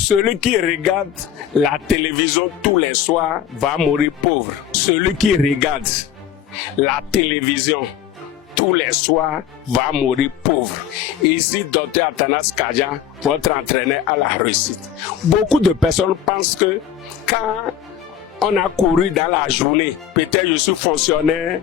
Celui qui regarde la télévision tous les soirs va mourir pauvre. Celui qui regarde la télévision tous les soirs va mourir pauvre. Ici, Dr Athanas Kadja, votre entraîneur à la réussite. Beaucoup de personnes pensent que quand on a couru dans la journée, peut-être je suis fonctionnaire,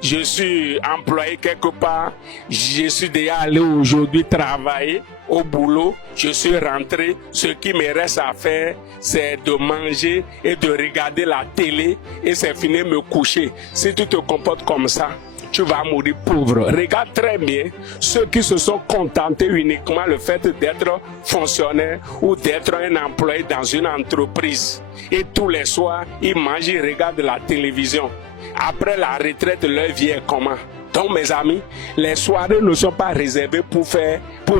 je suis employé quelque part, je suis déjà allé aujourd'hui travailler au boulot, je suis rentré, ce qui me reste à faire, c'est de manger et de regarder la télé et c'est fini de me coucher. Si tu te comportes comme ça, tu vas mourir pauvre. Regarde très bien ceux qui se sont contentés uniquement le fait d'être fonctionnaire ou d'être un employé dans une entreprise. Et tous les soirs, ils mangent, ils regardent la télévision. Après la retraite, leur vie est comment? Donc mes amis, les soirées ne sont pas réservées pour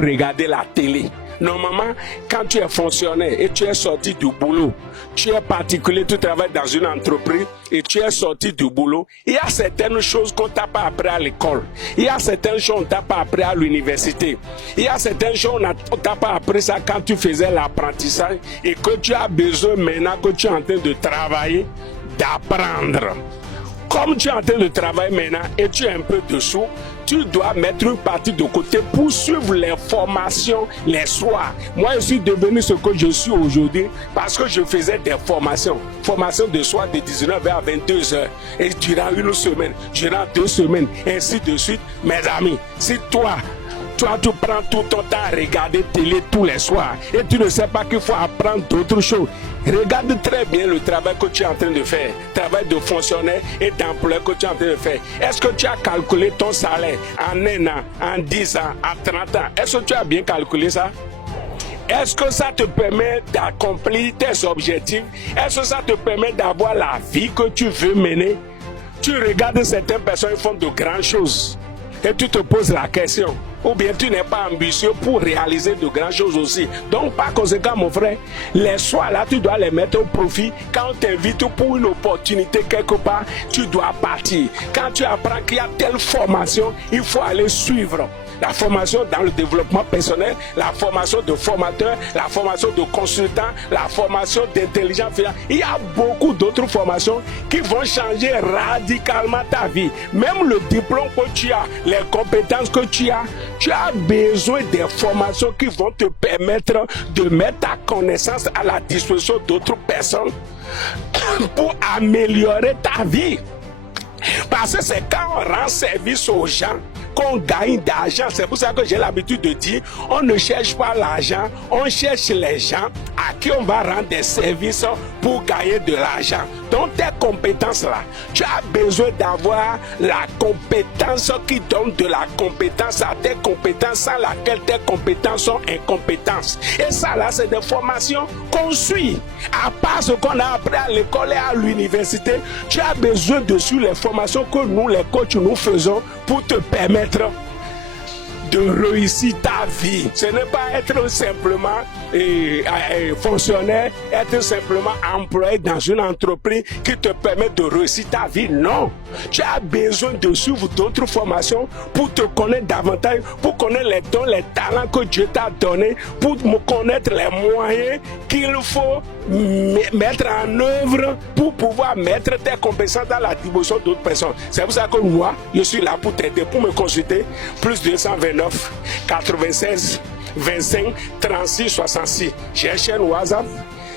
regarder la télé. Normalement, quand tu es fonctionnaire et tu es sorti du boulot, tu es particulier, tu travailles dans une entreprise et tu es sorti du boulot, il y a certaines choses qu'on t'a pas appris à l'école. Il y a certaines choses qu'on t'a pas appris à l'université. Il y a certaines choses qu'on t'a pas appris ça quand tu faisais l'apprentissage et que tu as besoin maintenant que tu es en train de travailler, d'apprendre. Comme tu es en train de travailler maintenant et tu es un peu dessous, tu dois mettre une partie de côté pour suivre les formations les soirs. Moi, je suis devenu ce que je suis aujourd'hui parce que je faisais des formations. Formations de soir de 19h à 22h. Et durant une semaine, durant 2 semaines, ainsi de suite. Mes amis, si toi, tu prends tout ton temps à regarder télé tous les soirs et tu ne sais pas qu'il faut apprendre d'autres choses. Regarde très bien le travail que tu es en train de faire, travail de fonctionnaire et d'employé que tu es en train de faire. Est-ce que tu as calculé ton salaire en 1 an, en 10 ans, en 30 ans? Est-ce que tu as bien calculé ça? Est-ce que ça te permet d'accomplir tes objectifs? Est-ce que ça te permet d'avoir la vie que tu veux mener? Tu regardes certaines personnes qui font de grandes choses et tu te poses la question. Ou bien tu n'es pas ambitieux pour réaliser de grandes choses aussi. Donc par conséquent mon frère, les soirs là tu dois les mettre au profit. Quand on t'invite pour une opportunité quelque part, tu dois partir. Quand tu apprends qu'il y a telle formation, il faut aller suivre. La formation dans le développement personnel, la formation de formateur, la formation de consultant, la formation d'intelligence financière. Il y a beaucoup d'autres formations qui vont changer radicalement ta vie. Même le diplôme que tu as, les compétences que tu as besoin des formations qui vont te permettre de mettre ta connaissance à la disposition d'autres personnes pour améliorer ta vie. Parce que c'est quand on rend service aux gens qu'on gagne d'argent. C'est pour ça que j'ai l'habitude de dire, on ne cherche pas l'argent, on cherche les gens à qui on va rendre des services pour gagner de l'argent. Donc tes compétences là, tu as besoin d'avoir la compétence qui donne de la compétence à tes compétences sans laquelle tes compétences sont incompétences. Et ça là, c'est des formations qu'on suit. À part ce qu'on a appris à l'école et à l'université, tu as besoin de suivre les formations que nous, les coachs, nous faisons pour te permettre de réussir ta vie. Ce n'est pas être simplement fonctionnaire, être simplement employé dans une entreprise qui te permet de réussir ta vie. Non. Tu as besoin de suivre d'autres formations pour te connaître davantage, pour connaître les dons, les talents que Dieu t'a donnés, pour connaître les moyens qu'il faut mettre en œuvre pour pouvoir mettre tes compétences dans la disposition d'autres personnes. C'est pour ça que moi, je suis là pour t'aider, pour me consulter. Plus 229 96 25 36 66. J'ai une chaîne WhatsApp,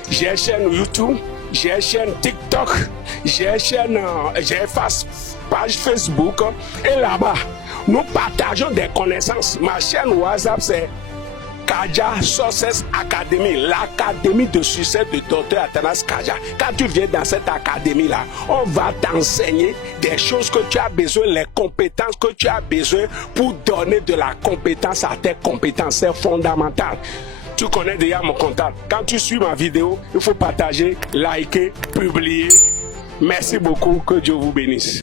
j'ai une chaîne YouTube, j'ai une chaîne TikTok, j'ai page Facebook. Et là-bas, nous partageons des connaissances. Ma chaîne WhatsApp, c'est Kadja Success Academy, l'académie de succès de Dr Athanas Kadja. Quand tu viens dans cette académie-là, on va t'enseigner des choses que tu as besoin, les compétences que tu as besoin pour donner de la compétence à tes compétences. C'est fondamental. Tu connais déjà mon contact. Quand tu suis ma vidéo, il faut partager, liker, publier. Merci beaucoup. Que Dieu vous bénisse.